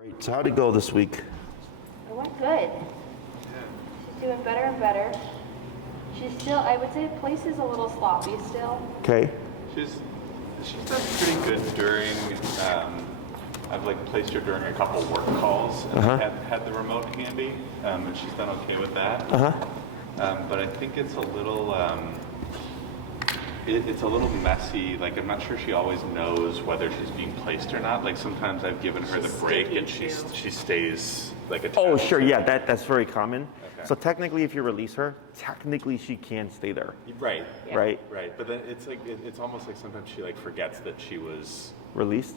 Great. So how'd it go this week? It went good. She's doing better and better. She's still, I would say, the place is a little sloppy still. Okay. She's done pretty good during. I've placed her during a couple work calls and had the remote handy, and she's done okay with that. But I think it's a little. It's a little messy. I'm not sure she always knows whether she's being placed or not. Sometimes I've given her the break and she stays attached. Oh, sure. Yeah, that's very common. Okay. So technically, if you release her, technically she can stay there. Right. Yeah. Right. But then it's almost like sometimes she forgets that she was Released.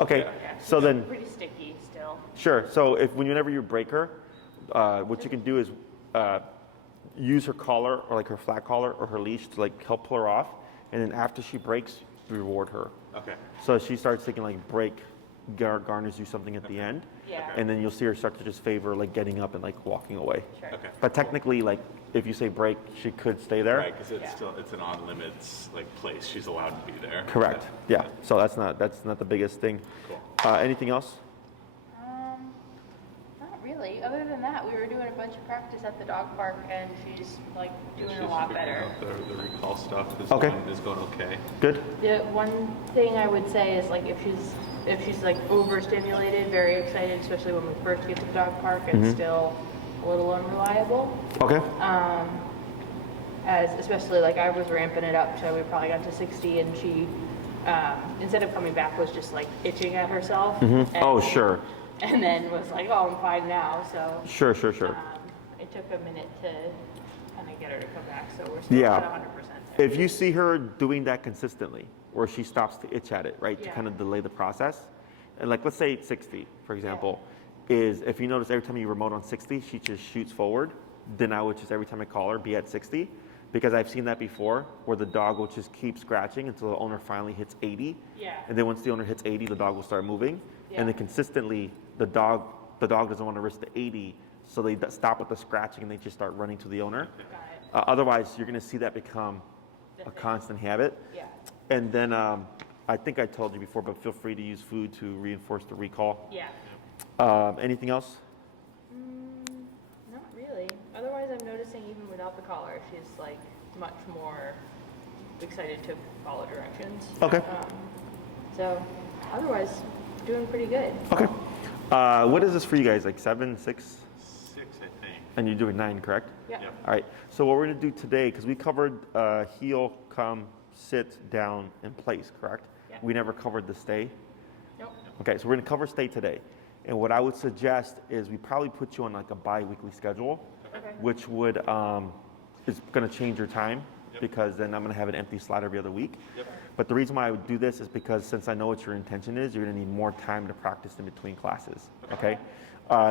Okay. Yeah. Yeah, So she's then, pretty sticky still. sure. So whenever you break her, what you can do is use her collar or her flat collar or her leash to help pull her off, and then after she breaks, reward her. Okay. So she starts thinking break garners you something at the end, Yeah. and then you'll see her start to just favor like getting up and like walking away. Sure. Okay. But technically, like if you say break, she could stay there. Right, because Yeah. it's an on limits place. She's allowed to be there. Correct. Yeah. So that's not the biggest thing. Cool. Anything else? Not really. Other than that, we were doing a bunch of practice at the dog park, and she's doing She's a lot figuring better. out The recall stuff is Okay. going okay. Good. The one thing I would say is if she's overstimulated, very excited, especially when we first get to the dog park, and still a little unreliable. Okay. As especially I was ramping it up, so we probably got to 60, and she instead of coming back was just itching at herself. And, Oh, sure. And then was oh, I'm fine now. So Sure. it took a minute to kind of get her to come back. So we're still Yeah. at 100%. There. If you see her doing that consistently, where she stops to itch at it, right, to Yeah. kind of delay the process, and let's say 60, for example, is if you notice every time you remote on 60, she just shoots forward, then I would just every time I call her be at 60, because I've seen that before, where the dog will just keep scratching until the owner finally hits 80, Yeah. and then once the owner hits 80, the dog will start moving, Yeah. and then consistently the dog doesn't want to risk the 80, so they stop with the scratching and they just start running to the owner. Got it. Otherwise, you're going to see that become a constant habit. Yeah. And then I think I told you before, but feel free to use food to reinforce the recall. Yeah. Anything else? Not really. Otherwise, I'm noticing even without the collar, she's much more excited to follow directions. Okay. So otherwise, doing pretty good. Okay. What is this for you guys? 7, 6? 6, I think. And you're doing 9, correct? Yeah. Yep. All right. So what we're going to do today, because we covered heel, come, sit, down, and place, correct? Yeah. We never covered the stay. Nope. Okay, so we're going to cover stay today. And what I would suggest is we probably put you on a bi-weekly schedule, Okay. which would is going to change your time, because then I'm going to have an empty slot every other week. Yep. But the reason why I would do this is because since I know what your intention is, you're going to need more time to practice in between classes. Okay.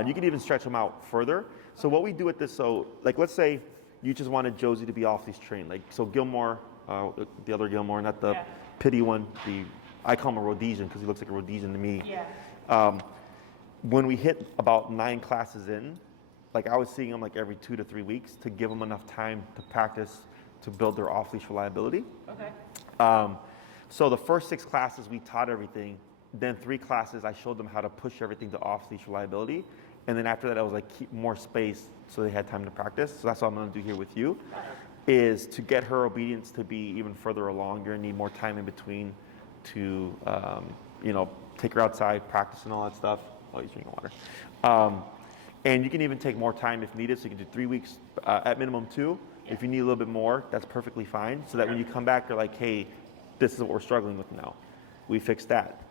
You can even stretch them out further. So what we do with this, so let's say you just wanted Josie to be off leash trained, so Gilmore, the other Gilmore, not the Yeah. pity one. I call him a Rhodesian because he looks like a Rhodesian to me. Yeah. When we hit about 9 classes in, I was seeing them every 2 to 3 weeks to give them enough time to practice to build their off-leash reliability. Okay. So the first 6 classes we taught everything. Then 3 classes I showed them how to push everything to off-leash reliability. And then after that I was keep more space so they had time to practice. So that's what I'm going to do here with you, is to get her obedience to be even further along. You're going to need more time in between to take her outside, practice and all that stuff. Oh, he's drinking water. And you can even take more time if needed. So you can do 3 weeks, at minimum 2. If you need a little bit more, that's perfectly fine. So that when you come back, you're hey, this is what we're struggling with now. We fixed that.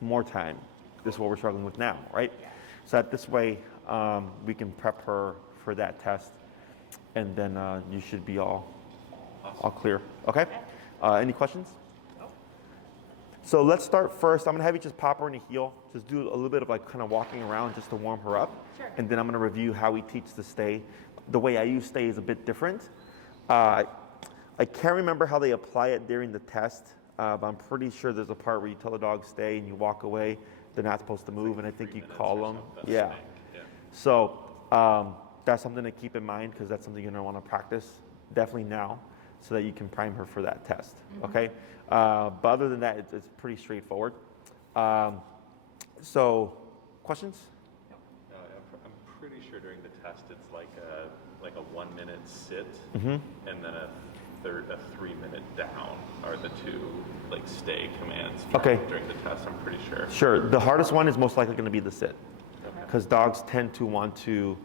More time. This is what we're struggling with now, right? So that this way we can prep her for that test, and then you should be all clear. Okay? Any questions? So let's start first. I'm going to have you just pop her in a heel. Just do a little bit of kind of walking around just to warm her up. Sure. And then I'm going to review how we teach the stay. The way I use stay is a bit different. I can't remember how they apply it during the test, but I'm pretty sure there's a part where you tell the dog stay and you walk away. They're not supposed to move, and I think you call them. Yeah. So that's something to keep in mind, because that's something you're going to want to practice definitely now, so that you can prime her for that test. Okay. But other than that, it's pretty straightforward. So, questions? pretty sure during the test it's like a 1 minute sit Mm-hmm. and then a 3-minute down are the two like stay commands Okay. during the test, I'm pretty sure. Sure. The hardest one is most likely going to be the sit, Okay. because dogs tend to want to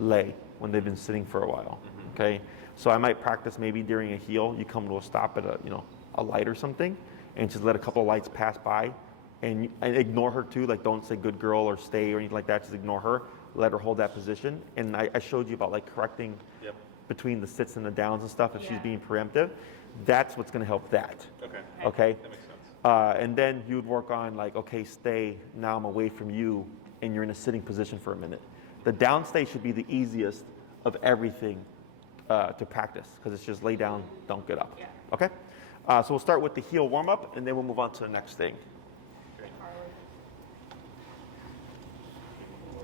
lay when they've been sitting for a while. Mm-hmm. Okay. So I might practice maybe during a heel, you come to a stop at a light or something, and just let a couple of lights pass by, and ignore her too. Like, don't say good girl or stay or anything like that. Just ignore her. Let her hold that position. And I showed you about like correcting Yep. between the sits and the downs and stuff if she's Yeah. being preemptive. That's what's going to help that. Okay. Okay. That makes sense. And then you would work on like, okay, stay. Now I'm away from you, and you're in a sitting position for a minute. The down stay should be the easiest of everything to practice, because it's just lay down, don't get up. Yeah. Okay. So we'll start with the heel warm up, and then we'll move on to the next thing. Harley.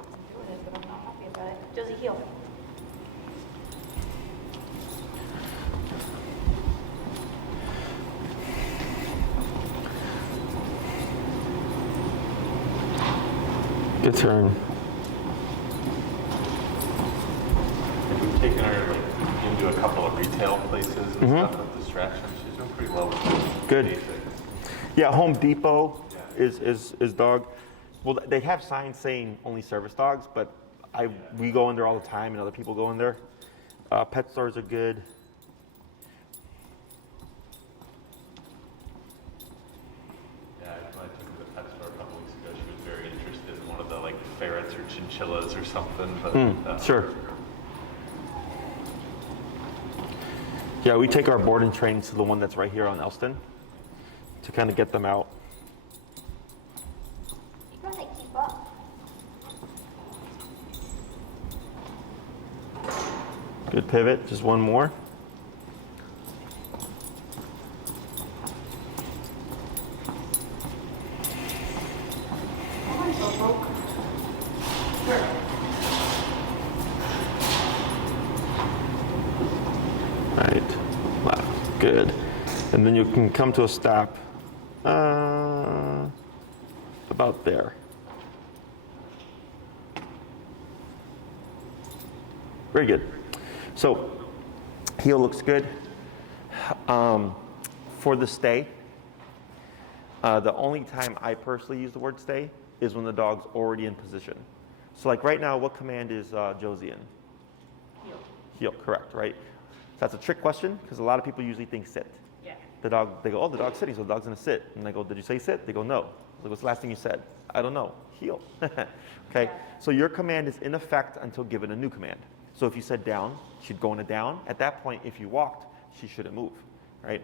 I'm doing it, but I'm not happy about it. Josie, heel. Good turn. We've taken her like into a couple of retail places and stuff with distractions. She's doing pretty well with the Good. basics. Yeah, Home Depot Yeah. is dog. Well, they have signs saying only service dogs, but we go in there all the time, and other people go in there. Pet stores are good. Yeah, when I took her to the pet store a couple weeks ago, she was very interested in one of the like ferrets or chinchillas or something. But Sure. Yeah, we take our boarding trains to the one that's right here on Elston to kind of get them out. You gotta keep up. Good pivot, just one more. Right, left, good. And then you can come to a stop about there. Very good. So, heel looks good. For the stay, the only time I personally use the word stay is when the dog's already in position. So like right now, what command is Josie in? Heel. Heel, correct, right? That's a trick question, because a lot of people usually think sit. Yeah. They go, oh, the dog's sitting, so the dog's gonna sit. And I go, did you say sit? They go, no. I go, what's the last thing you said? I don't know, heel. Okay, Yeah. so your command is in effect until given a new command. So if you said down, she'd go in a down. At that point, if you walked, she shouldn't move, right?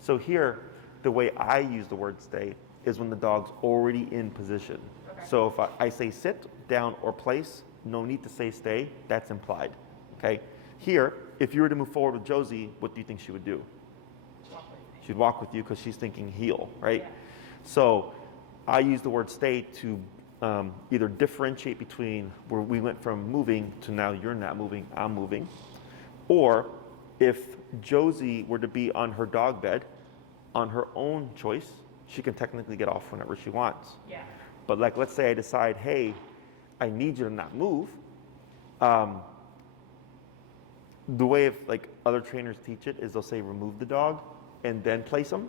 So here, the way I use the word stay is when the dog's already in position. Okay. So if I say sit, down, or place, no need to say stay, that's implied, okay? Here, if you were to move forward with Josie, what do you think she would do? Walk with me. She'd walk with you because she's thinking heel, right? Yeah. So I use the word stay to either differentiate between where we went from moving to now you're not moving, I'm moving. Or if Josie were to be on her dog bed, on her own choice, she can technically get off whenever she wants. Yeah. But like, let's say I decide, hey, I need you to not move. The way of like other trainers teach it is they'll say remove the dog and then place them,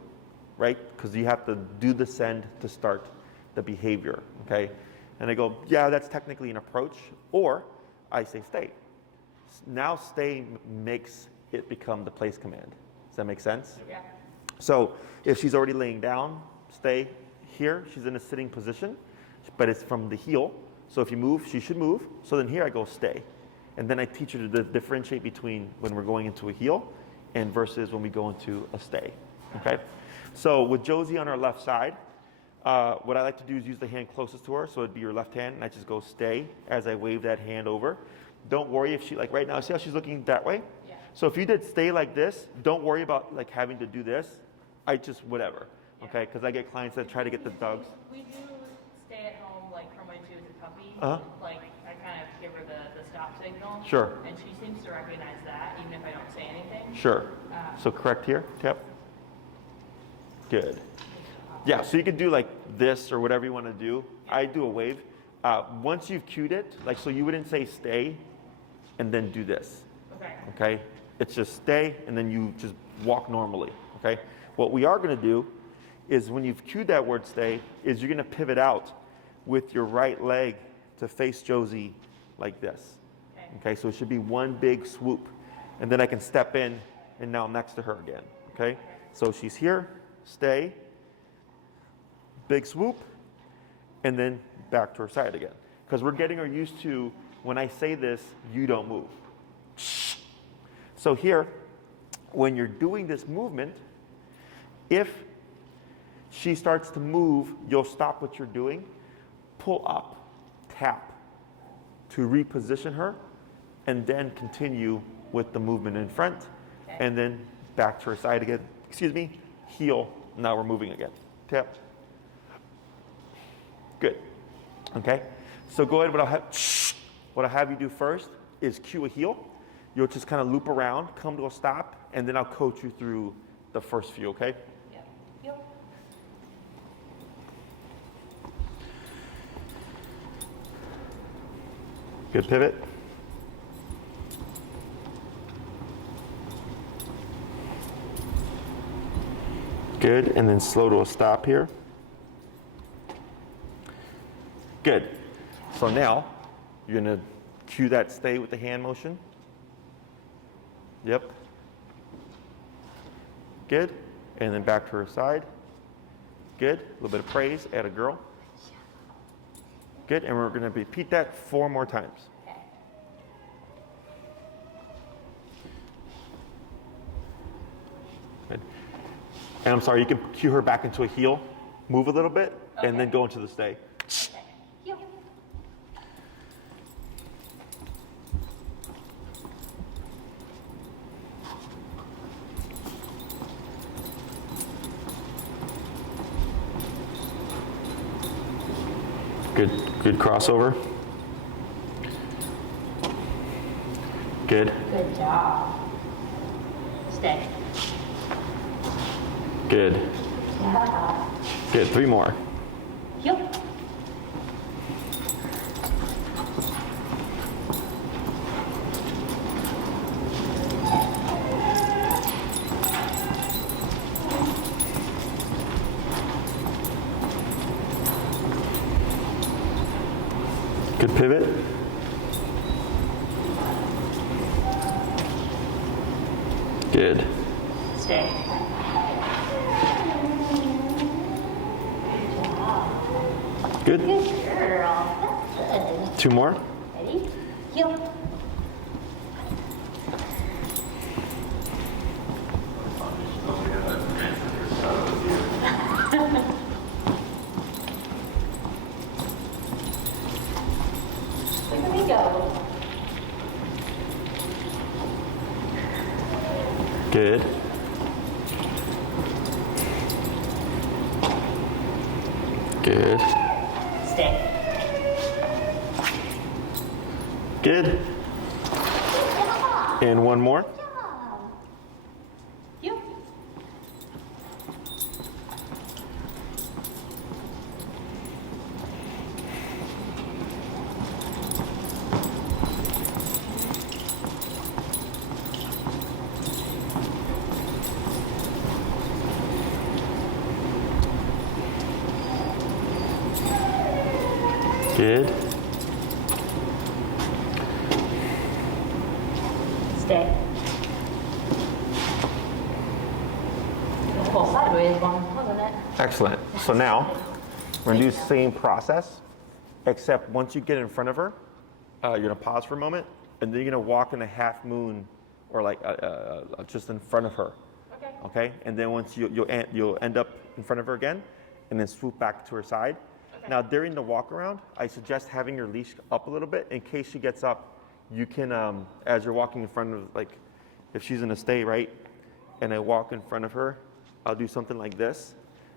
right? Because you have to do the send to start the behavior, okay? And I go, yeah, that's technically an approach. Or I say stay. Now stay makes it become the place command. Does that make sense? Yeah. So if she's already laying down, stay here. She's in a sitting position, but it's from the heel. So if you move, she should move. So then here I go stay. And then I teach her to differentiate between when we're going into a heel and versus when we go into a stay, okay? So with Josie on our left side, what I like to do is use the hand closest to her, so it'd be your left hand, and I just go stay as I wave that hand over. Don't worry if she, like right now, see how she's looking that way? Yeah. So if you did stay like this, don't worry about like having to do this. I just, whatever, okay? Because I get clients that try to get the dogs. We do stay at home, like from when she was a puppy. Uh-huh. Like I kind of give her the stop signal. Sure. And she seems to recognize that, even if I don't say anything. Sure. So correct here, tap. Good. Yeah, so you could do like this or whatever you want to do. I do a wave. Once you've cued it, like, so you wouldn't say stay and then do this. Okay. Okay? It's just stay and then you just walk normally. Okay? What we are going to do is when you've cued that word stay, is you're going to pivot out with your right leg to face Josie like this. Okay, so it should be one big swoop. And then I can step in and now I'm next to her again. Okay? So she's here, stay, big swoop, and then back to her side again. Because we're getting her used to, when I say this, you don't move. So here, when you're doing this movement, if she starts to move, you'll stop what you're doing, pull up, tap to reposition her, and then continue with the movement in front, and then back to her side again. Excuse me, heel, now we're moving again. Tap. Good. Okay? So go ahead, what I'll have you do first is cue a heel. You'll just kind of loop around, come to a stop, and then I'll coach you through the first few, okay? Yep. Yep. Good pivot. Good, and then slow to a stop here. Good. So now, you're gonna cue that stay with the hand motion. Yep. Good, and then back to her side. Good, a little bit of praise, add a girl. Good, and we're gonna repeat that 4 more times. Good. And I'm sorry, you can cue her back into a heel, move a little bit, and then go into the stay. Heel. Good crossover. Good. Good job. Stay. Good. Yeah. Good. 3 more. Heel. Good pivot. Good. Stay. Good. Good girl. That's good. 2 more. Ready? Heel. Here we go. Good. Good. Stay. Good. And 1 more. Heel. Good. Stay. Well, sideways one, wasn't it? Excellent. So now, we're gonna do the same process, except once you get in front of her, you're gonna pause for a moment, and then you're gonna walk in a half moon, or like just in front of her. Okay. Okay? And then once you'll end up in front of her again, and then swoop back to her side. Okay. Now during the walk around, I suggest having your leash up a little bit in case she gets up. You can, as you're walking in front of, like, if she's in a stay, right, and I walk in front of her, I'll do something like this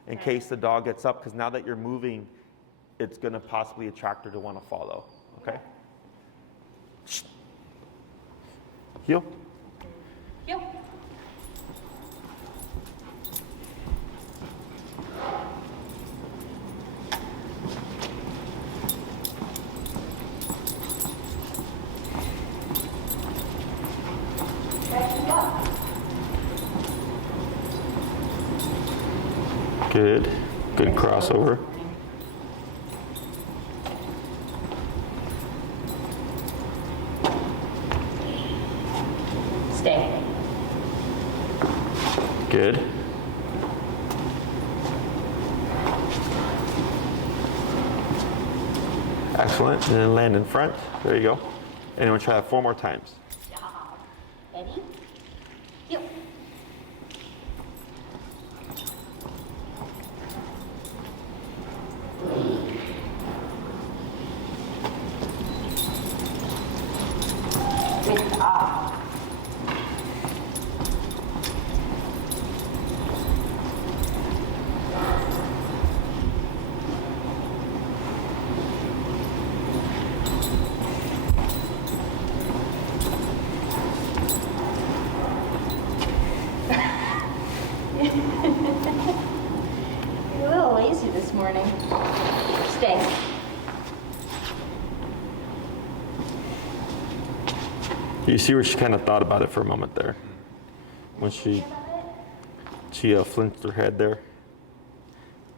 in case the dog gets up, because now that you're moving, it's gonna possibly attract her to want to follow. Okay? Heel. Heel. Good. Good crossover. Stay. Good. Excellent. And then land in front. There you go. And we'll try that 4 more times. Ready? Yep. Good job. You're a little lazy this morning. Stay. You see where she kind of thought about it for a moment there. When she flinched her head there.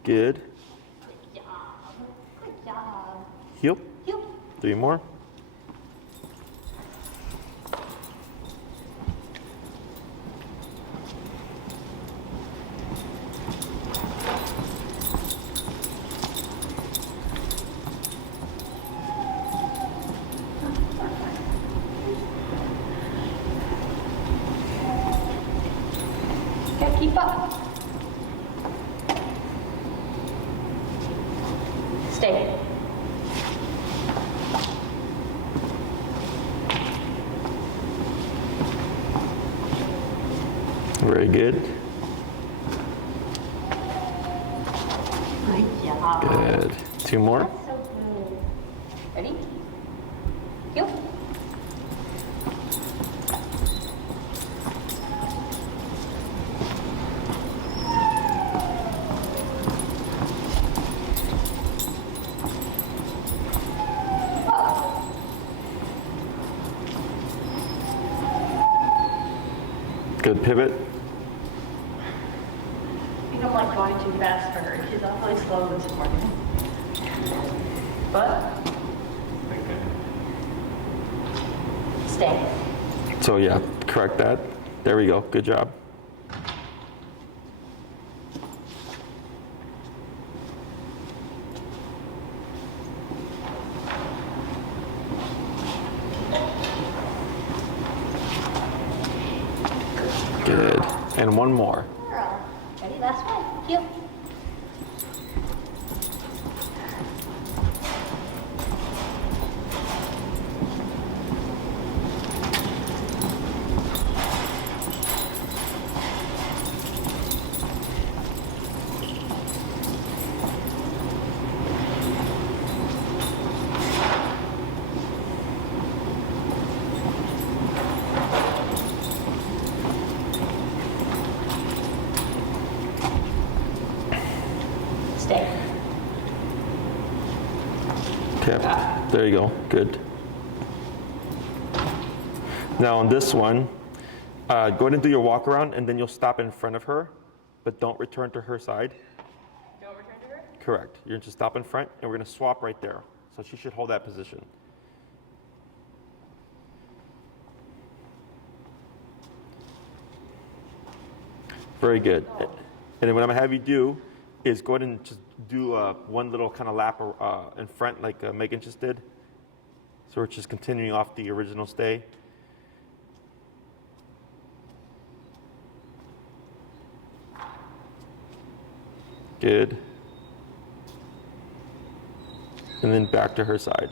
Good. Good job. Good job. Heel. Yep. 3 more. Okay, keep up. Stay. Very good. Good job. Good. 2 more. That's so good. Ready? Yep. Good pivot. I think I'm like going too fast for her. She's awfully slow this morning. But stay. So yeah, correct that. There we go. Good job. Good. And 1 more. Girl. Ready? Last one. Yep. Stay. Okay. There you go. Good. Now on this one, go ahead and do your walk around, and then you'll stop in front of her, but don't return to her side. Don't return to her? Correct. You're just stop in front, and we're going to swap right there. So she should hold that position. Very good. And then what I'm going to have you do is go ahead and just do one little kind of lap in front like Megan just did. So we're just continuing off the original stay. Good. And then back to her side.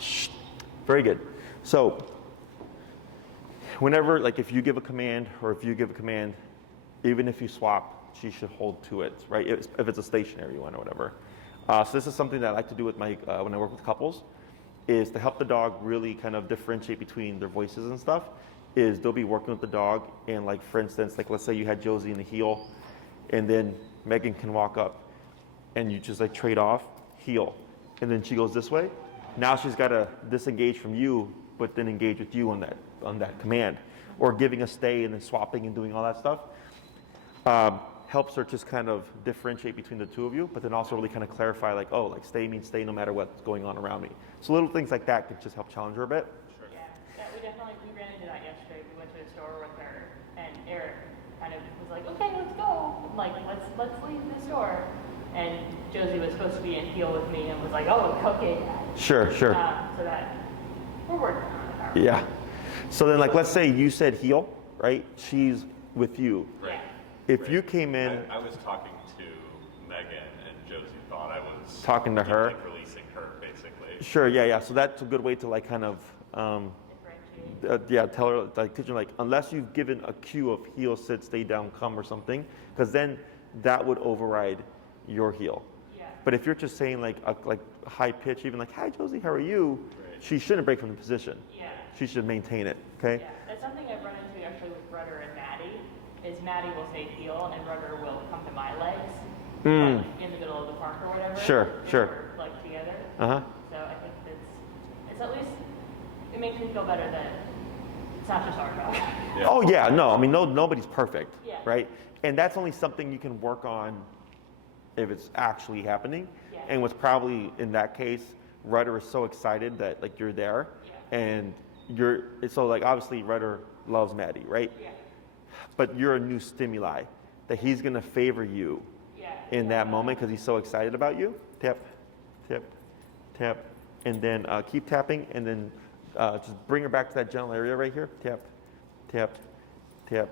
Shh. Very good. So whenever, like if you give a command or if you give a command, even if you swap, she should hold to it, right? If it's a stationary one or whatever. So this is something that I like to do with my, when I work with couples, is to help the dog really kind of differentiate between their voices and stuff, is they'll be working with the dog and like, for instance, like let's say you had Josie in the heel and then Megan can walk up and you just like trade off, heel, and then she goes this way. Now she's got to disengage from you, but then engage with you on that command, or giving a stay and then swapping and doing all that stuff. helps her just kind of differentiate between the two of you, but then also really kind of clarify like, oh, like stay means stay no matter what's going on around me. So little things like that could just help challenge her a bit. Yeah, we ran into that yesterday. We went to a store with her, and Eric kind of was like, okay, let's go. Like, let's leave the store. And Josie was supposed to be in heel with me and was like, oh, okay, Dad. Sure. So that we're working on it. Yeah. So then, like, let's say you said heel, right? She's with you. Right. If you came in, I was talking to Megan, and Josie thought I was talking to her, like releasing her, basically. Sure. Yeah. So that's a good way to like kind of, tell her like, teach her like, unless you've given a cue of heel, sit, stay down, come, or something, because then that would override your heel. Yeah. But if you're just saying like a high pitch, even like, hi Josie, how are you? Right. She shouldn't break from the position. Yeah. She should maintain it. Okay. Yeah. That's something I've run into actually with Rudder and Maddie. Is Maddie will say heel and Rudder will come to my legs, like in the middle of the park or whatever. Sure. We're, like together. So I think it's at least it makes me feel better that it's not just our dog. Yeah. Oh yeah, no, I mean nobody's perfect, Yeah. right? And that's only something you can work on if it's actually happening. Yeah. And what's probably in that case, Rudder is so excited that like you're there, and so like obviously Rudder loves Maddie, right? Yeah. But you're a new stimuli that he's gonna favor you in that moment because he's so excited about you. Tap, tap, tap, and then keep tapping, and then just bring her back to that gentle area right here. Tap, tap, tap,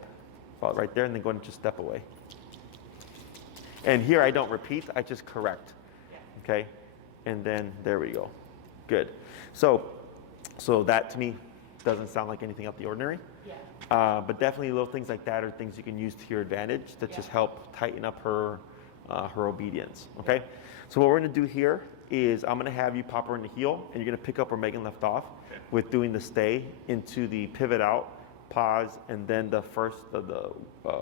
about right there, and then go and just step away. And here I don't repeat, I just correct. Okay, and then there we go. Good. So that to me doesn't sound like anything out of the ordinary. Yeah. But definitely little things like that are things you can use to your advantage that just help tighten up her obedience. Okay. So what we're going to do here is I'm going to have you pop her in the heel, and you're going to pick up where Megan left off with doing the stay into the pivot out, pause, and then the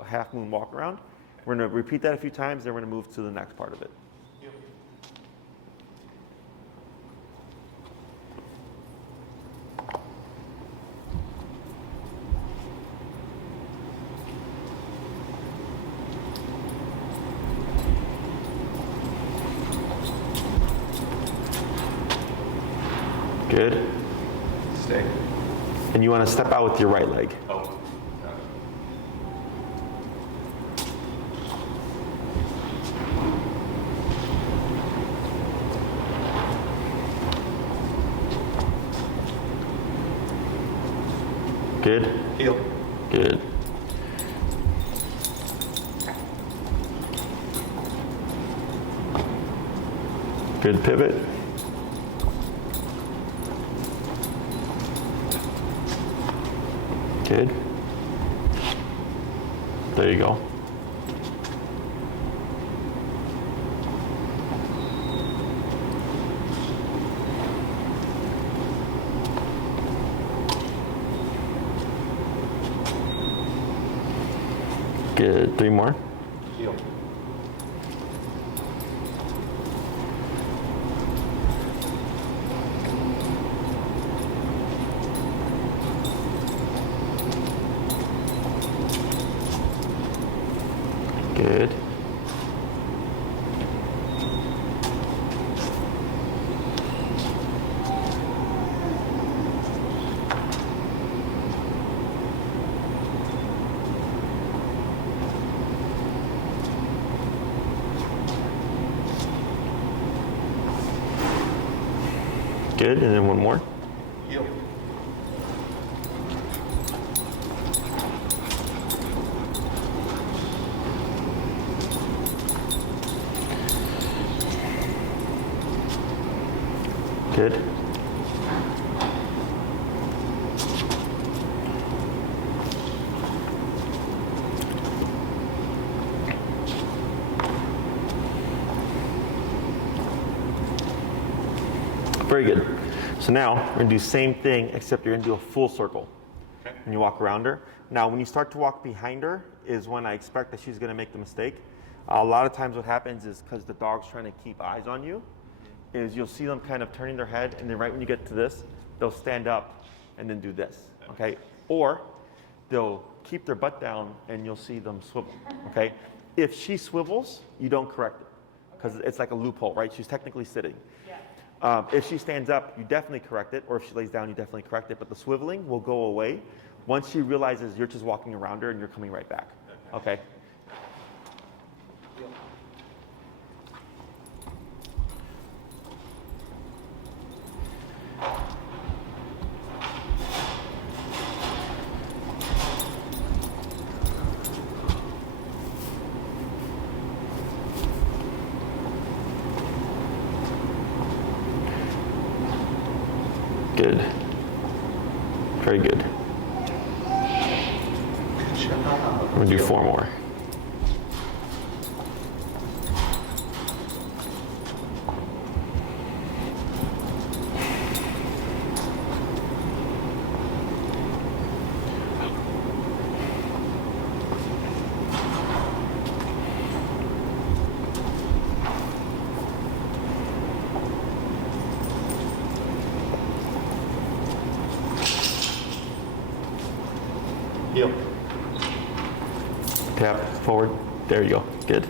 half moon walk around. We're going to repeat that a few times, then we're going to move to the next part of it. Good. Stay. And you want to step out with your right leg. Oh. Good. Heel. Good. Good pivot. Good. There you go. Good. 3 more. Heel. Good. Good, and then one more. Heel. Good. Very good. So now we're gonna do the same thing, except you're gonna do a full circle. Okay. And you walk around her. Now, when you start to walk behind her is when I expect that she's gonna make the mistake. A lot of times what happens is because the dog's trying to keep eyes on you, is you'll see them kind of turning their head, and then right when you get to this, they'll stand up and then do this, okay? Or they'll keep their butt down and you'll see them swivel, okay? If she swivels, you don't correct it because it's like a loophole, right? She's technically sitting. Yeah. If she stands up, you definitely correct it, or if she lays down, you definitely correct it, but the swiveling will go away once she realizes you're just walking around her and you're coming right back, okay? Good. Very good. I'm gonna do 4 more. Heel. Tap forward. There you go. Good.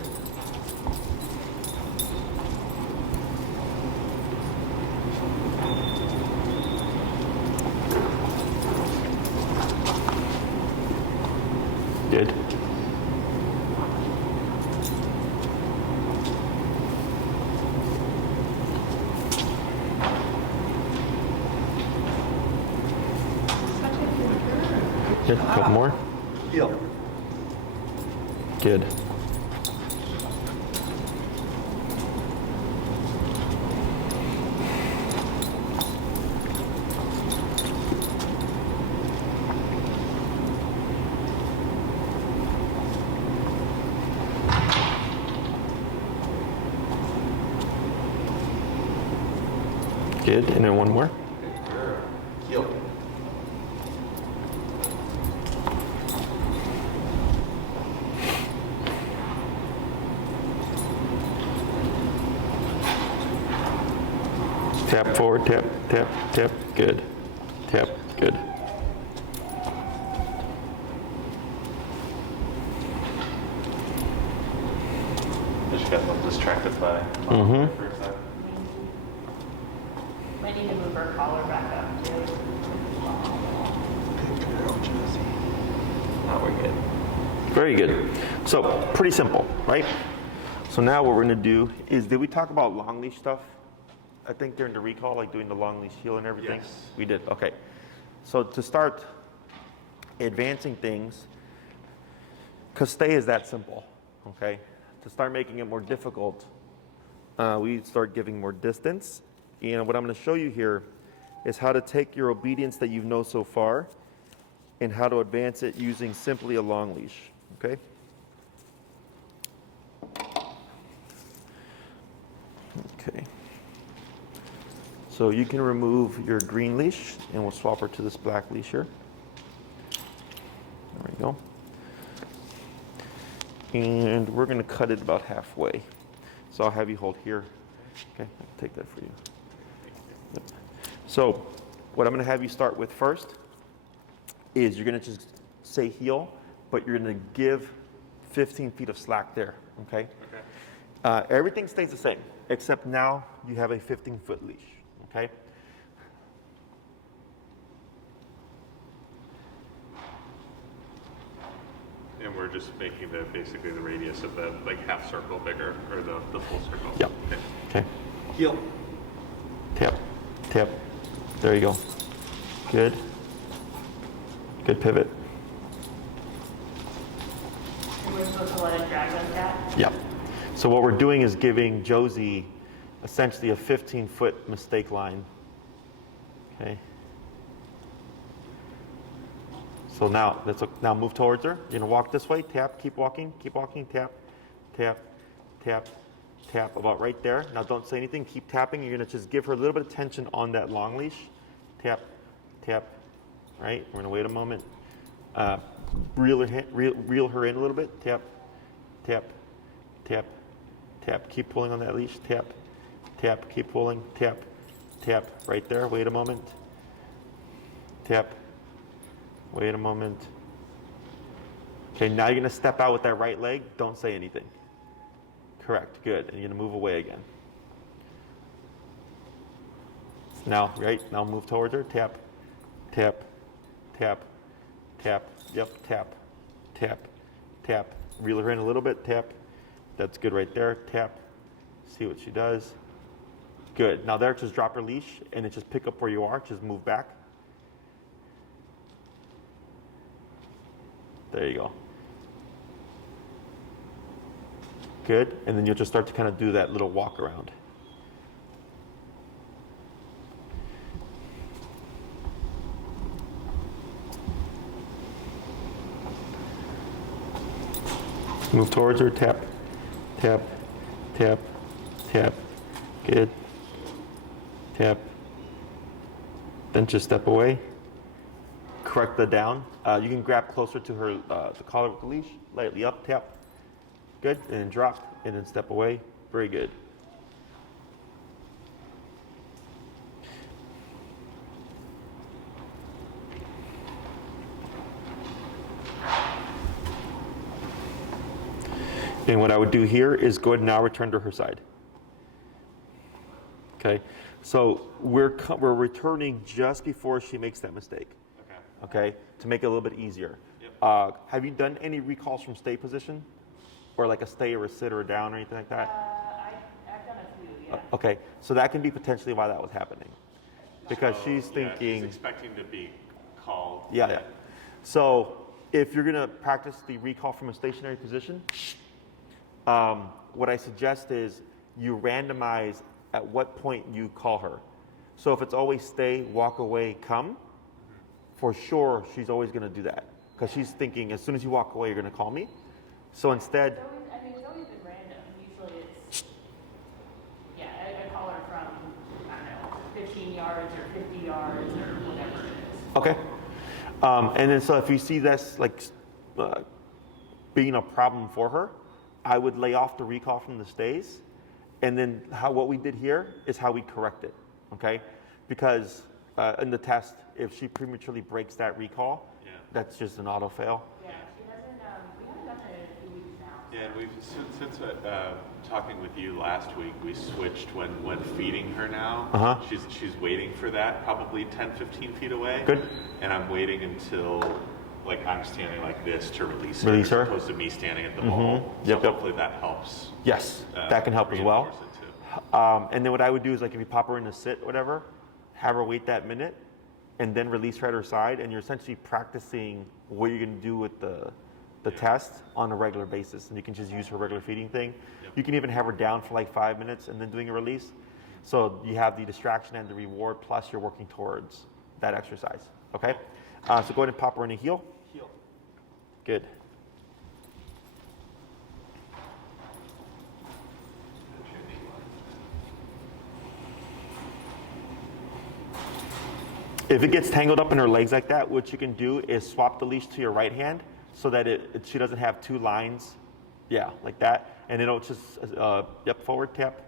Good. Good. Couple more. Heel. Good. Good. And then one more. Heel. Tap forward, tap, tap, tap, good. Tap, good. I just got a little distracted by for a second. Might need to move her collar back up too. Good girl, Josie. Now we're good. Very good. So, pretty simple, right? So now what we're gonna do is, did we talk about long leash stuff? I think during the recall, like doing the long leash heel and everything? Yes. We did, okay. So to start advancing things, because stay is that simple, okay? To start making it more difficult, we start giving more distance. And what I'm gonna show you here is how to take your obedience that you know so far and how to advance it using simply a long leash, okay? Okay. So you can remove your green leash and we'll swap her to this black leash here. There we go. And we're gonna cut it about halfway. So I'll have you hold here. Okay, I'll take that for you. Yep. So what I'm gonna have you start with first is you're gonna just say heel, but you're gonna give 15 feet of slack there, okay? Everything stays the same, except now you have a 15-foot leash, okay? And we're just making basically the radius of the like half circle bigger, or the full circle. Yep. Okay. Heel. Tap, tap. There you go. Good. Good pivot. And we're supposed to let it drag like that? Yep. So what we're doing is giving Josie essentially a 15-foot mistake line. Okay. So now now move towards her. You're gonna walk this way. Tap. Keep walking. Keep walking. Tap, tap, tap, tap. About right there. Now don't say anything. Keep tapping. You're gonna just give her a little bit of tension on that long leash. Tap, tap. Right. We're gonna wait a moment. Reel her in a little bit. Tap, tap, tap, tap. Keep pulling on that leash. Tap, tap. Keep pulling. Tap, tap. Right there. Wait a moment. Tap. Wait a moment. Okay, now you're gonna step out with that right leg. Don't say anything. Correct, good. And you're gonna move away again. Now, right, now move towards her. Tap, tap, tap, tap. Yep, tap, tap, tap. Reel her in a little bit, tap. That's good right there, tap. See what she does. Good. Now there, just drop her leash and then just pick up where you are. Just move back. There you go. Good. And then you'll just start to kind of do that little walk around. Move towards her, tap, tap, tap, tap. Good. Tap. Then just step away. Correct the down. You can grab closer to her, the collar with the leash. Lightly up, tap. Good. And then drop, and then step away. Very good. And what I would do here is go ahead and now return to her side. Okay, so we're returning just before she makes that mistake. Okay, to make it a little bit easier. Yep. Have you done any recalls from stay position, or like a stay or a sit or a down or anything like that? I've done a few, yeah. Okay, so that can be potentially why that was happening, because she's Yeah, thinking. she's expecting to be called. Yeah. So if you're gonna practice the recall from a stationary position, what I suggest is you randomize at what point you call her. So if it's always stay, walk away, come, for sure she's always going to do that because she's thinking as soon as you walk away, you're going to call me. So instead, It's always been random. Usually it's, I call her from, I don't know, 15 yards or 50 yards or whatever it is. okay. And then so if you see this like being a problem for her, I would lay off the recall from the stays, and then what we did here is how we correct it, okay? Because in the test, if she prematurely breaks that recall, that's just an auto fail. Yeah, she hasn't, we haven't done it in a few weeks now. Yeah, and we've since talking with you last week, we switched when feeding her now. Uh-huh. She's waiting for that, probably 10, 15 feet away. Good. And I'm waiting until like I'm standing like this to release Release her. as opposed to me standing at the ball. Yep, So yep. hopefully that helps. Yes, that can help as well. reinforce it too. And then what I would do is like if you pop her in a sit or whatever, have her wait that minute, and then release her at her side, and you're essentially practicing what you're going to do with the test on a regular basis. And you can just use her regular feeding thing. Yep. You can even have her down for like 5 minutes and then doing a release. So you have the distraction and the reward, plus you're working towards that exercise. Okay? So go ahead and pop her in a heel. Heel. Good. If it gets tangled up in her legs like that, what you can do is swap the leash to your right hand so that she doesn't have two lines, like that. And it'll just, forward, tap.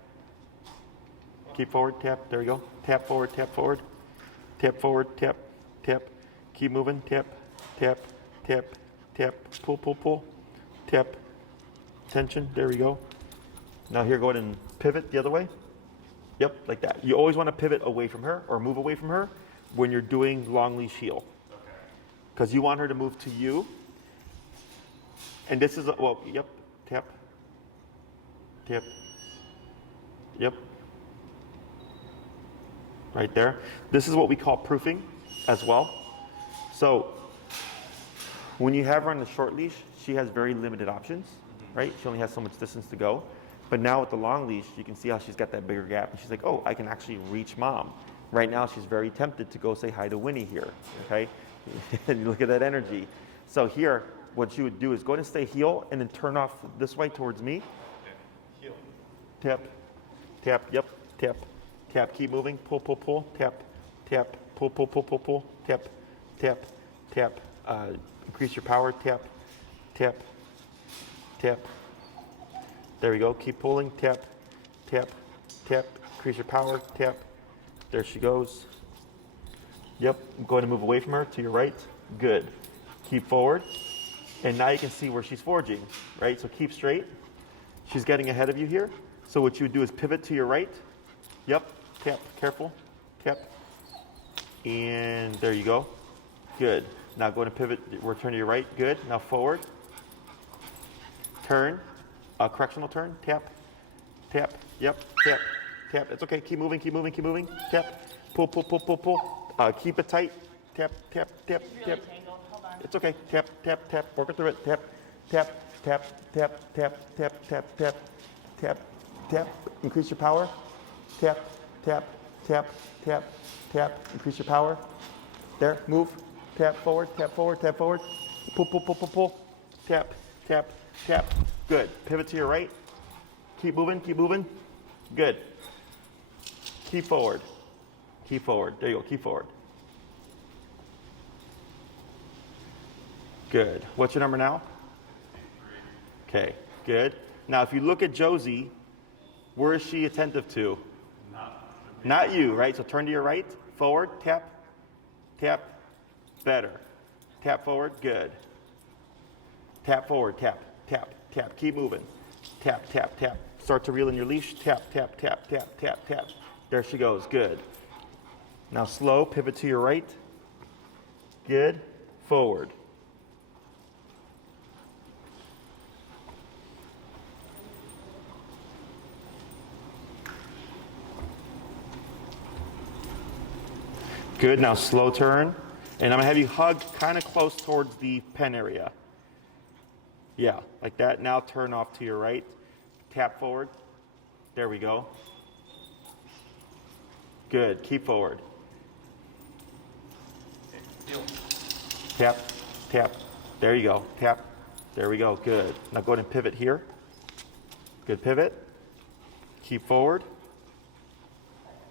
Keep forward, tap, there we go. Tap forward, tap forward. Tap forward, tap, tap. Keep moving, tap, tap, tap, tap. Pull, pull, pull. Tap, tension, there we go. Now here, go ahead and pivot the other way. Yep, like that. You always want to pivot away from her or move away from her when you're doing long leash heel. Because you want her to move to you. And this is, tap, tap, yep. Right there. This is what we call proofing as well. So when you have her on the short leash, she has very limited options, right? She only has so much distance to go. But now with the long leash, you can see how she's got that bigger gap. And she's like, oh, I can actually reach mom. Right now, she's very tempted to go say hi to Winnie here, okay? And you look at that energy. So here, what you would do is go ahead and stay heel and then turn off this way towards me. Heel. Tap, tap, yep, tap, tap, keep moving, pull, pull, pull, tap, tap, pull, pull, pull, pull, pull, tap, tap, tap, increase your power, tap, tap, tap. There we go, keep pulling, tap, tap, tap, increase your power, tap. There she goes. Yep, go ahead and move away from her to your right. Good. Keep forward. And now you can see where she's foraging, right? So keep straight. She's getting ahead of you here. So what you would do is pivot to your right. Yep, tap, careful, tap. And there you go. Good. Now go and pivot, return to your right. Good. Now forward. Turn. Correctional turn. Tap. Tap. Yep. Tap. Tap. It's okay. Keep moving. Keep moving. Keep moving. Tap. Pull. Pull. Pull. Pull. Pull. Keep it tight. Tap. Tap. Tap. It's really Tap. tangled. Hold on. It's okay. Tap. Tap. Tap. Work it through it. Tap. Tap. Tap. Tap. Tap. Tap. Tap. Tap. Tap. Tap. Increase your power. Tap. Tap. Tap. Tap. Tap. Increase your power. There. Move. Tap forward. Tap forward. Tap forward. Pull. Pull. Pull. Pull. Pull. Tap. Tap. Tap. Good. Pivot to your right. Keep moving. Keep moving. Good. Keep forward. Keep forward. There you go. Keep forward. Good. What's your number now? Okay. Good. Now, if you look at Josie, where is she attentive to? Not you, right? So turn to your right. Forward. Tap. Tap. Better. Tap forward. Good. Tap forward. Tap. Tap. Tap. Keep moving. Tap. Tap. Tap. Start to reel in your leash. Tap. Tap. Tap. Tap. Tap. Tap. There she goes. Good. Now slow. Pivot to your right. Good. Forward. Good. Now slow turn. And I'm going to have you hug kind of close towards the pen area. Yeah, like that. Now turn off to your right. Tap forward. There we go. Good. Keep forward. Tap. Tap. There you go. Tap. There we go. Good. Now go ahead and pivot here. Good pivot. Keep forward.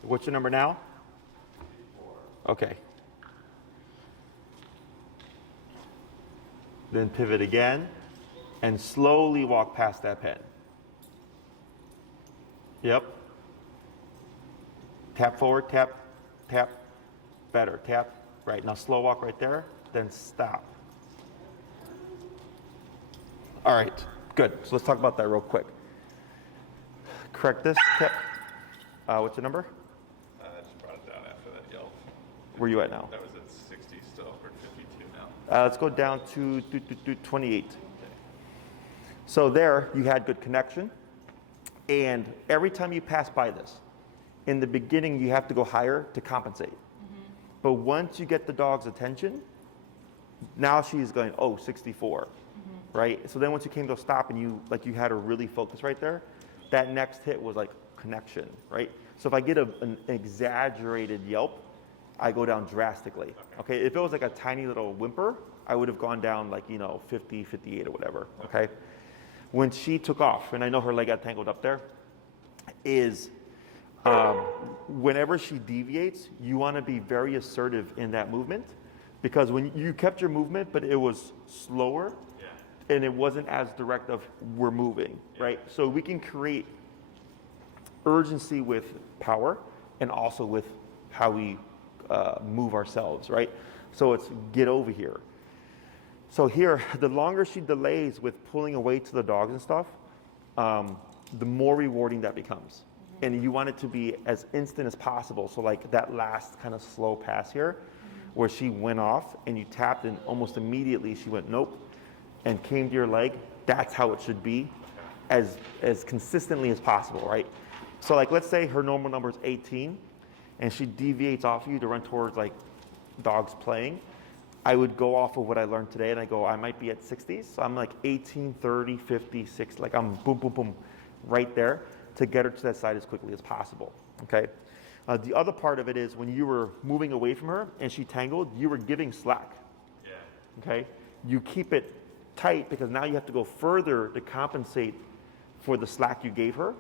What's your number now? Okay. Then pivot again and slowly walk past that pen. Yep. Tap forward, tap, tap, better, tap. Right, now slow walk right there, then stop. All right, good. So let's talk about that real quick. Correct this, tap. What's your number? I just brought it down after that yelp. Where are you at now? That was at 60 still, or 52 now. Let's go down to 28. So there, you had good connection. And every time you pass by this, in the beginning, you have to go higher to compensate. Mm-hmm. But once you get the dog's attention, now she's going, oh, 64, mm-hmm. right? So then once you came to a stop and you had her really focus right there, that next hit was like connection, right? So if I get an exaggerated yelp, I go down drastically. Okay, if it was like a tiny little whimper, I would have gone down like, 50, 58 or whatever, okay? When she took off, and I know her leg got tangled up there, is whenever she deviates, you want to be very assertive in that movement, because when you kept your movement, but it was slower, and it wasn't as direct of we're moving, right? So we can create urgency with power and also with how we move ourselves, right? So it's get over here. So here, the longer she delays with pulling away to the dogs and stuff, the more rewarding that becomes. Mm-hmm. And you want it to be as instant as possible. So like that last kind of slow pass here, mm-hmm. where she went off and you tapped and almost immediately she went nope and came to your leg, that's how it should be, as consistently as possible, right? So like let's say her normal number is 18 and she deviates off you to run towards like dogs playing. I would go off of what I learned today and I go, I might be at 60s. So I'm like 18, 30, 50, 60, like I'm boom, boom, boom, right there to get her to that side as quickly as possible, okay? The other part of it is when you were moving away from her and she tangled, you were giving slack, okay? You keep it tight because now you have to go further to compensate for the slack you gave her.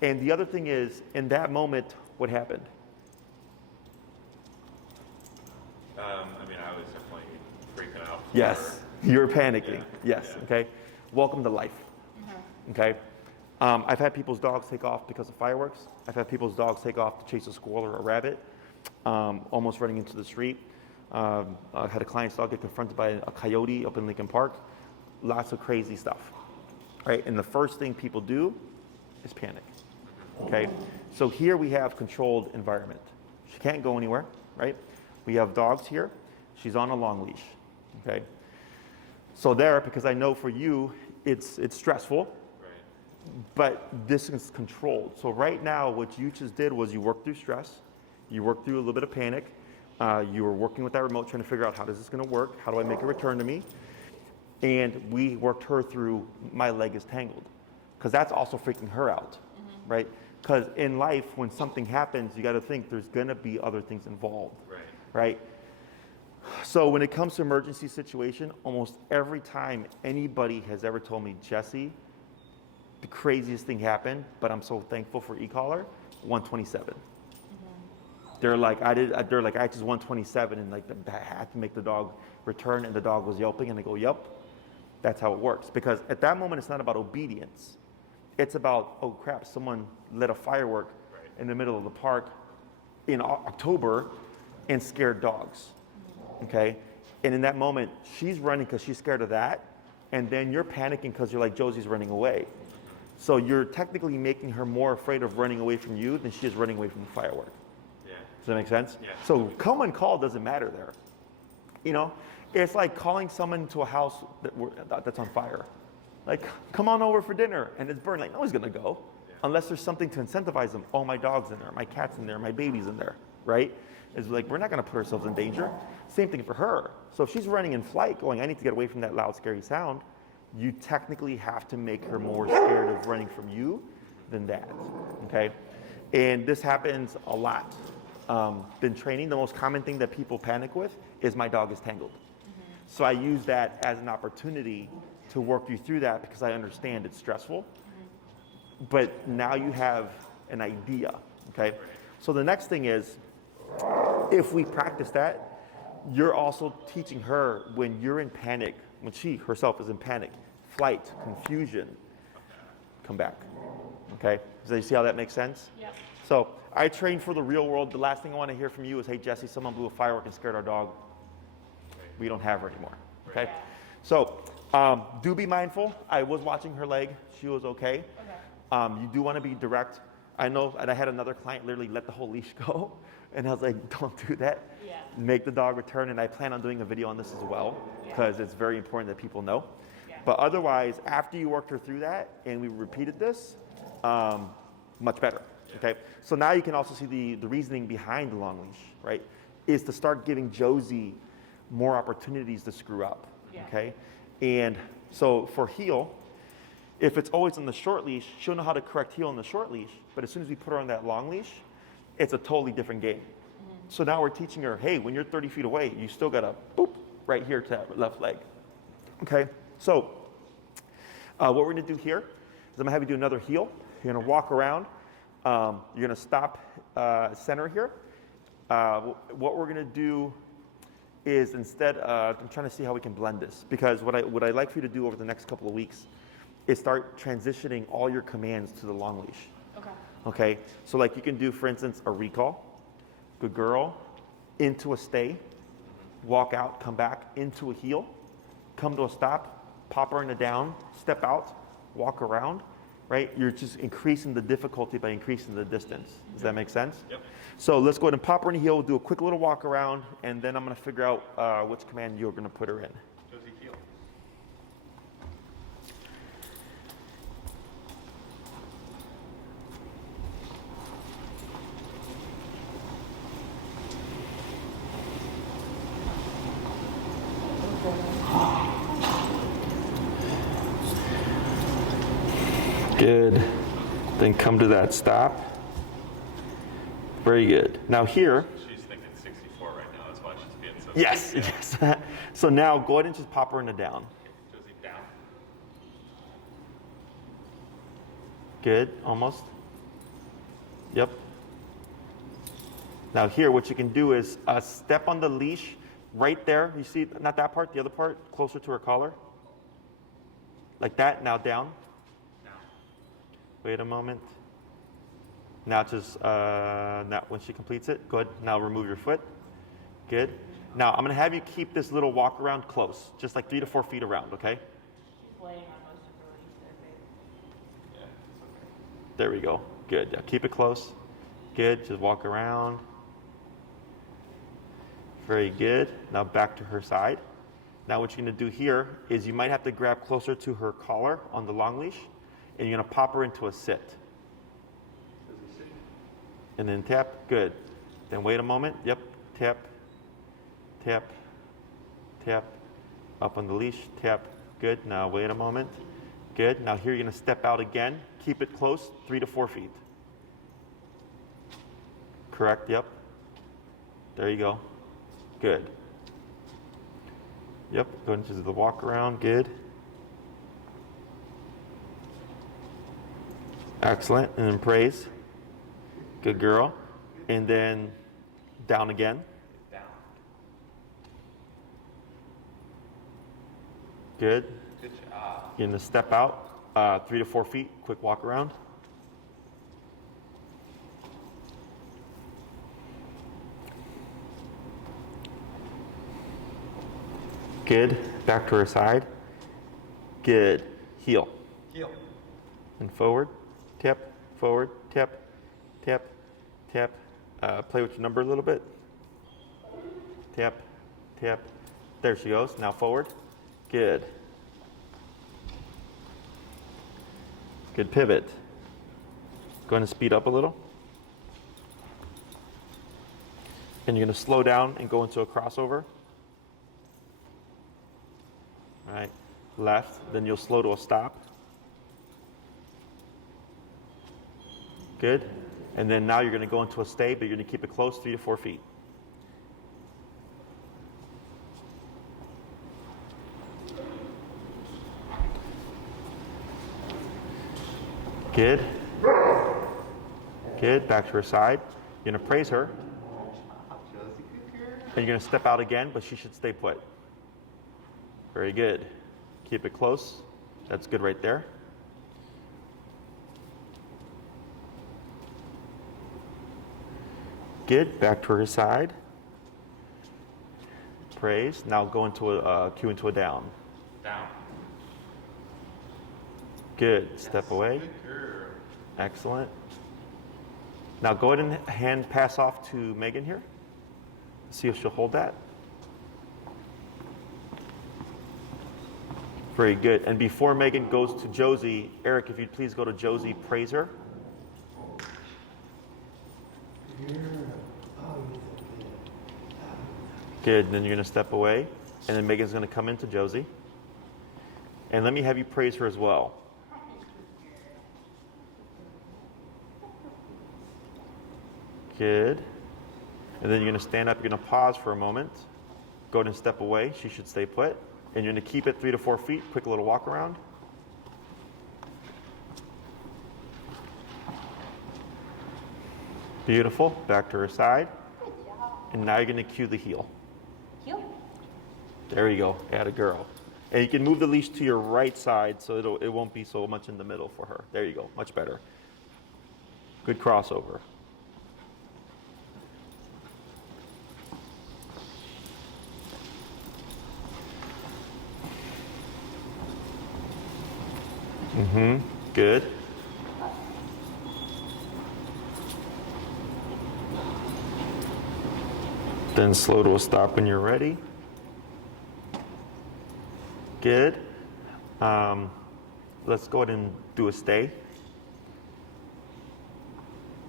And the other thing is, in that moment, what happened? I was definitely freaking out. Yes, you're panicking. Yes, okay. Welcome to life, okay. I've had people's dogs take off because of fireworks. I've had people's dogs take off to chase a squirrel or a rabbit, almost running into the street. I had a client's dog get confronted by a coyote up in Lincoln Park. lots of crazy stuff, right? And the first thing people do is panic, okay? So here we have controlled environment. She can't go anywhere, right? We have dogs here. She's on a long leash, okay? So there, because I know for you, it's stressful, but this is controlled. So right now, what you just did was you worked through stress, you worked through a little bit of panic, you were working with that remote trying to figure out how is this gonna work, how do I make a return to me? And we worked her through my leg is tangled, because that's also freaking her out, right? Because in life, when something happens, you gotta think there's gonna be other things involved, right? So when it comes to emergency situation, almost every time anybody has ever told me, Jesse, the craziest thing happened, but I'm so thankful for e-collar, 127. They're like, I just 127, and like I had to make the dog return, and the dog was yelping, and I go, yep, that's how it works. Because at that moment, it's not about obedience. It's about, oh crap, someone lit a firework in the middle of the park in October and scared dogs, okay? And in that moment, she's running because she's scared of that, and then you're panicking because you're like, Josie's running away. So you're technically making her more afraid of running away from you than she is running away from the firework. Yeah. Does that make sense? Yeah. So come and call doesn't matter there. You know, it's like calling someone to a house that's on fire. Like, come on over for dinner, and it's burned. Like, no one's gonna go, unless there's something to incentivize them. Oh, my dog's in there, my cat's in there, my baby's in there, right? It's like, we're not gonna put ourselves in danger. Same thing for her. So if she's running in flight, going, I need to get away from that loud, scary sound, you technically have to make her more scared of running from you than that, okay? And this happens a lot. Been training, the most common thing that people panic with is my dog is tangled. So I use that as an opportunity to work you through that, because I understand it's stressful. But now you have an idea, okay? So the next thing is, if we practice that, you're also teaching her when you're in panic, when she herself is in panic, flight, confusion, come back, okay? So you see how that makes sense? Yep. So I train for the real world. The last thing I want to hear from you is, hey, Jesse, someone blew a firework and scared our dog. We don't have her anymore, okay? Yeah. So do be mindful. I was watching her leg. She was okay. You do want to be direct. I know, and I had another client literally let the whole leash go, and I was like, don't do that. Yeah. Make the dog return, and I plan on doing a video on this as well, because it's very important that people know. Yeah. But otherwise, after you worked her through that, and we repeated this, much better, okay? So now you can also see the reasoning behind the long leash, right? Is to start giving Josie more opportunities to screw up, okay? And so for heel, if it's always on the short leash, she'll know how to correct heel on the short leash, but as soon as we put her on that long leash, it's a totally different game. So now we're teaching her, hey, when you're 30 feet away, you still gotta boop right here to that left leg, okay? So what we're gonna do here is I'm gonna have you do another heel. You're gonna walk around. You're gonna stop center here. What we're gonna do is instead, I'm trying to see how we can blend this, because what I'd like for you to do over the next couple of weeks is start transitioning all your commands to the long leash. Okay. Okay, so like you can do, for instance, a recall, good girl, into a stay, walk out, come back, into a heel, come to a stop, pop her in a down, step out, walk around, right? You're just increasing the difficulty by increasing the distance. Does that make sense? Yep. So let's go ahead and pop her in a heel, do a quick little walk around, and then I'm gonna figure out which command you're gonna put her in. Josie, heel. Good. Then come to that stop. Very good. Now here. She's thinking 64 right now. That's why she's being so. Yes. Yes. So now go ahead and just pop her in a down. Josie, down. Good. Almost. Yep. Now here, what you can do is step on the leash right there. You see, not that part, the other part, closer to her collar. Like that. Now down. Wait a moment. Now just, now when she completes it, good. Now remove your foot. Good. Now I'm gonna have you keep this little walk around close, just like 3 to 4 feet around, okay? There we go. Good. Now keep it close. Good. Just walk around. Very good. Now back to her side. Now what you're going to do here is you might have to grab closer to her collar on the long leash, and you're going to pop her into a sit. And then tap. Good. Then wait a moment. Yep. Tap. Tap. Tap. Up on the leash. Tap. Good. Now wait a moment. Good. Now here you're going to step out again. Keep it close, 3 to 4 feet. Correct. Yep. There you go. Good. Yep. Go into the walk around. Good. Excellent. And then praise. Good girl. And then down again. Down. Good. Good job. You're going to step out 3 to 4 feet. Quick walk around. Good. Back to her side. Good. Heel. Heel. And forward. Tap. Forward. Tap. Tap. Tap. Play with your number a little bit. Tap. Tap. There she goes. Now forward. Good. Good pivot. Going to speed up a little. And you're going to slow down and go into a crossover. All right. Left. Then you'll slow to a stop. Good. And then now you're going to go into a stay, but you're going to keep it close, 3 to 4 feet. Good. Good. Back to her side. You're going to praise her. And you're going to step out again, but she should stay put. Very good. Keep it close. That's good right there. Good. Back to her side. Praise. Now go into a cue into a down. Down. Good. Step away. Good girl. Excellent. Now go ahead and hand pass off to Megan here. See if she'll hold that. Very good. And before Megan goes to Josie, Eric, if you'd please go to Josie, praise her. Good. And then you're going to step away. And then Megan's going to come into Josie. And let me have you praise her as well. Good. And then you're going to stand up. You're going to pause for a moment. Go ahead and step away. She should stay put. And you're going to keep it 3 to 4 feet. Quick little walk around. Beautiful. Back to her side. And now you're going to cue the heel. Heel. There you go. Atta girl. And you can move the leash to your right side so it won't be so much in the middle for her. There you go. Much better. Good crossover. Good. Then slow to a stop when you're ready. Good. Let's go ahead and do a stay.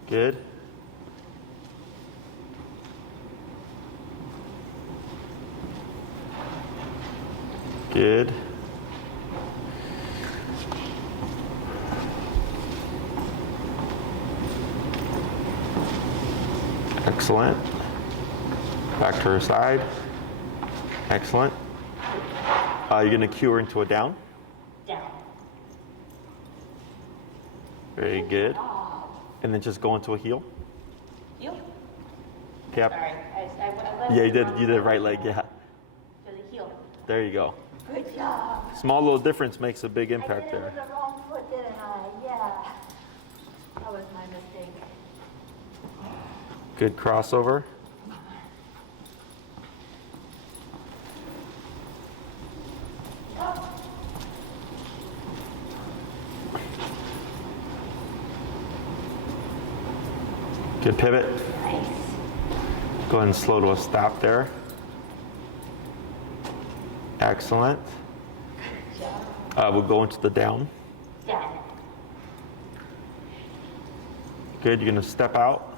Good. Good. Excellent. Back to her side. Excellent. You're going to cue her into a down. Down. Very good. And then just go into a heel. Heel. Tap. Sorry. Yeah, you did the right leg, yeah. To the heel. There you go. Good job. Small little difference makes a big I impact did it there. with the wrong foot, didn't I? Yeah. That was my mistake. Good crossover. Good pivot. Nice. Go ahead and slow to a stop there. Excellent. We'll go into the down. Down. Good, you're gonna step out.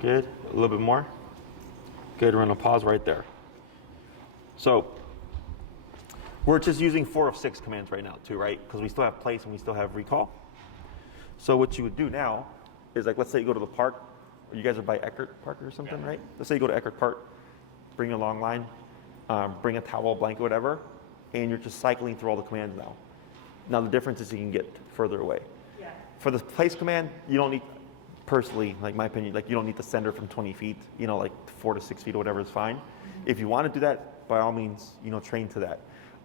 Good, a little bit more. Good, we're gonna pause right there. So, we're just using 4 of 6 commands right now too, right? Because we still have place and we still have recall. So what you would do now is, like, let's say you go to the park. You guys are by Eckert Park or something, right? Let's say you go to Eckert Park, bring a long line, bring a towel, blanket, whatever, and you're just cycling through all the commands now. Now the difference is you can get further away. Yeah. For the place command, you don't need, personally, like my opinion, like you don't need to send her from 20 feet, you know, like 4 to 6 feet or whatever is fine. Mm-hmm. If you want to do that, by all means, you know, train to that.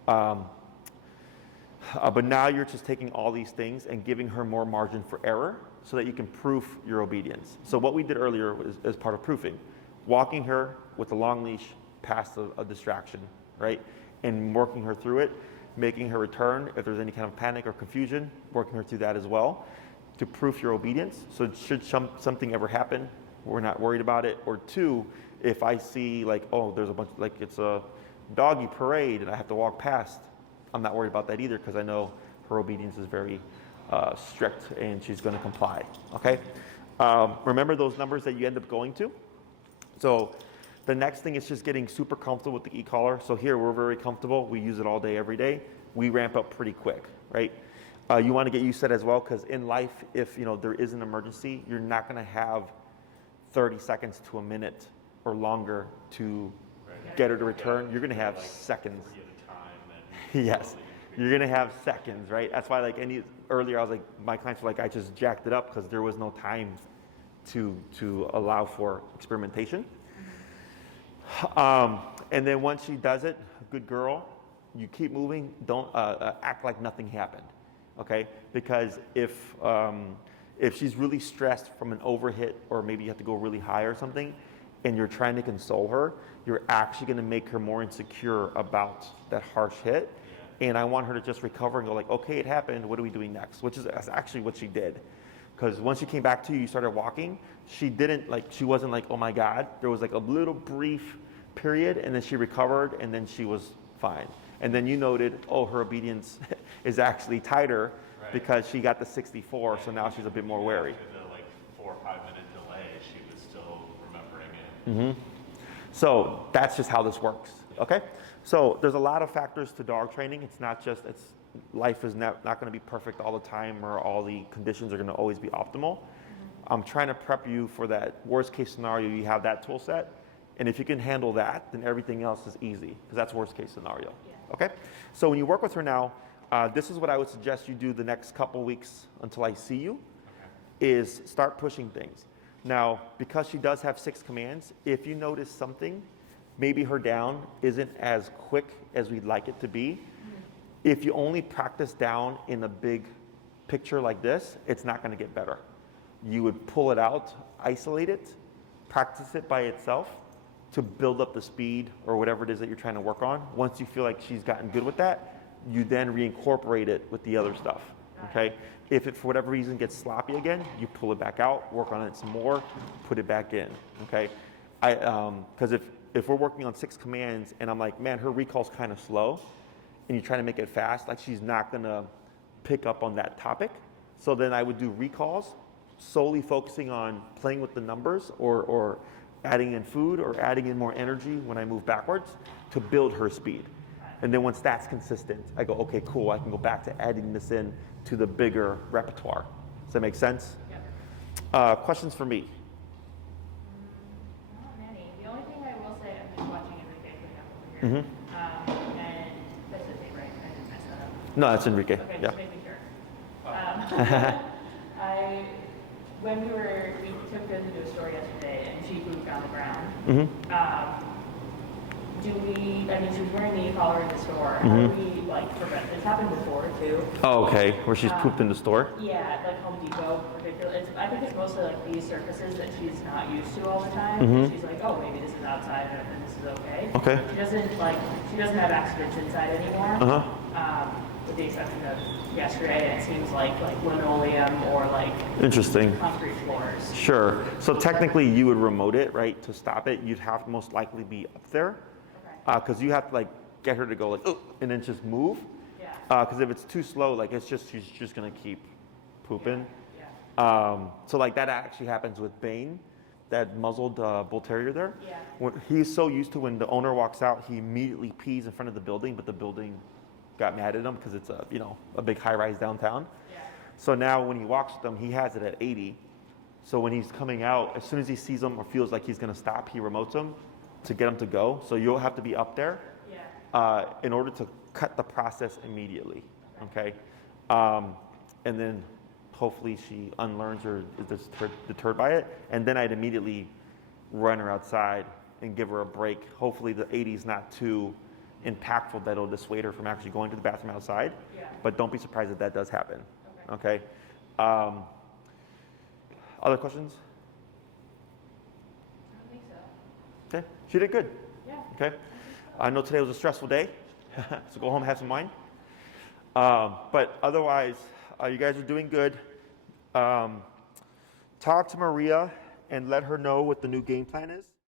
But now you're just taking all these things and giving her more margin for error so that you can proof your obedience. So what we did earlier was as part of proofing, walking her with a long leash past a distraction, right? And working her through it, making her return if there's any kind of panic or confusion, working her through that as well to proof your obedience. So should something ever happen, we're not worried about it. Or 2, if I see like, oh, there's a bunch, like it's a doggy parade and I have to walk past, I'm not worried about that either because I know her obedience is very strict and she's going to comply, okay? Remember those numbers that you end up going to? So the next thing is just getting super comfortable with the e-collar. So here we're very comfortable. We use it all day, every day. We ramp up pretty quick, right? You want to get used to that as well because in life, if you know there is an emergency, you're not going to have 30 seconds to a minute or longer to get her to return. You're going to have seconds. Yes, you're going to have seconds, right? That's why, like, earlier I was like, my clients were like, I just jacked it up because there was no time to allow for experimentation. And then once she does it, good girl, you keep moving. Don't act like nothing happened, okay? Because if she's really stressed from an overhit or maybe you have to go really high or something, and you're trying to console her, you're actually going to make her more insecure about that harsh hit. And I want her to just recover and go like, okay, it happened. What are we doing next? Which is actually what she did. Because once she came back to you, you started walking. She wasn't like, oh my God. There was like a little brief period and then she recovered and then she was fine. And then you noted, oh, her obedience is actually tighter because she got the 64. So now she's a bit more wary. After the like 4 or 5 minute delay, she was still remembering it. Mm-hmm. So that's just how this works, okay? So there's a lot of factors to dog training. It's not just, life is not going to be perfect all the time or all the conditions are going to always be optimal. Mm-hmm. I'm trying to prep you for that worst case scenario. You have that tool set. And if you can handle that, then everything else is easy because that's worst case scenario, okay? So when you work with her now, this is what I would suggest you do the next couple weeks until I see you, is start pushing things. Now, because she does have 6 commands, if you notice something, maybe her down isn't as quick as we'd like it to be. If you only practice down in a big picture like this, it's not going to get better. You would pull it out, isolate it, practice it by itself to build up the speed or whatever it is that you're trying to work on. Once you feel like she's gotten good with that, you then reincorporate it with the other stuff, okay? If it, for whatever reason, gets sloppy again, you pull it back out, work on it some more, put it back in, okay? Because if we're working on 6 commands and I'm like, man, her recall's kind of slow, and you try to make it fast, like she's not gonna pick up on that topic. So then I would do recalls, solely focusing on playing with the numbers or adding in food or adding in more energy when I move backwards to build her speed. And then once that's consistent, I go, okay, cool, I can go back to adding this in to the bigger repertoire. Does that make sense? Yeah. Questions for me? Not many. The only thing I will say, I've been watching Enrique clean up over here. And that's his name, right? I didn't mess that up. No, that's Enrique. Okay, Yeah. just making sure. When we took Josie to a store yesterday and she pooped on the ground. She was wearing the collar in the store. How do we prevent this? Happened before too. Oh, okay. Where she's pooped in the store? Yeah, like Home Depot, particularly. I think it's mostly like these surfaces that she's not used to all the time. She's like, oh, maybe this is outside and this is okay. Okay. She doesn't have accidents inside anymore. with the exception of yesterday, it seems like linoleum or like Interesting. concrete floors. Sure. So technically, you would remote it, right, to stop it. You'd have to most likely be up there, Okay. because you have to like get her to go like, oh, and then just move. Yeah. Because if it's too slow, like she's just gonna keep pooping. Yeah. So like that actually happens with Bane, that muzzled bull terrier there. Yeah. When he's so used to when the owner walks out, he immediately pees in front of the building, but the building got mad at him because it's a big high-rise downtown. Yeah. So now when he walks with them, he has it at 80. So when he's coming out, as soon as he sees them or feels like he's gonna stop, he remotes them to get them to go. So you'll have to be up there Yeah. in order to cut the process immediately. Okay. And then hopefully she unlearns or is deterred by it. And then I'd immediately run her outside and give her a break. Hopefully the 80 is not too impactful that it'll dissuade her from actually going to the bathroom outside. Yeah. But don't be surprised if that does happen. Okay. Okay. Other questions? I don't think so. Okay. She did good. Yeah. Okay. I know today was a stressful day, so go home and have some wine. But otherwise, you guys are doing good. Talk to Maria and let her know what the new game plan is.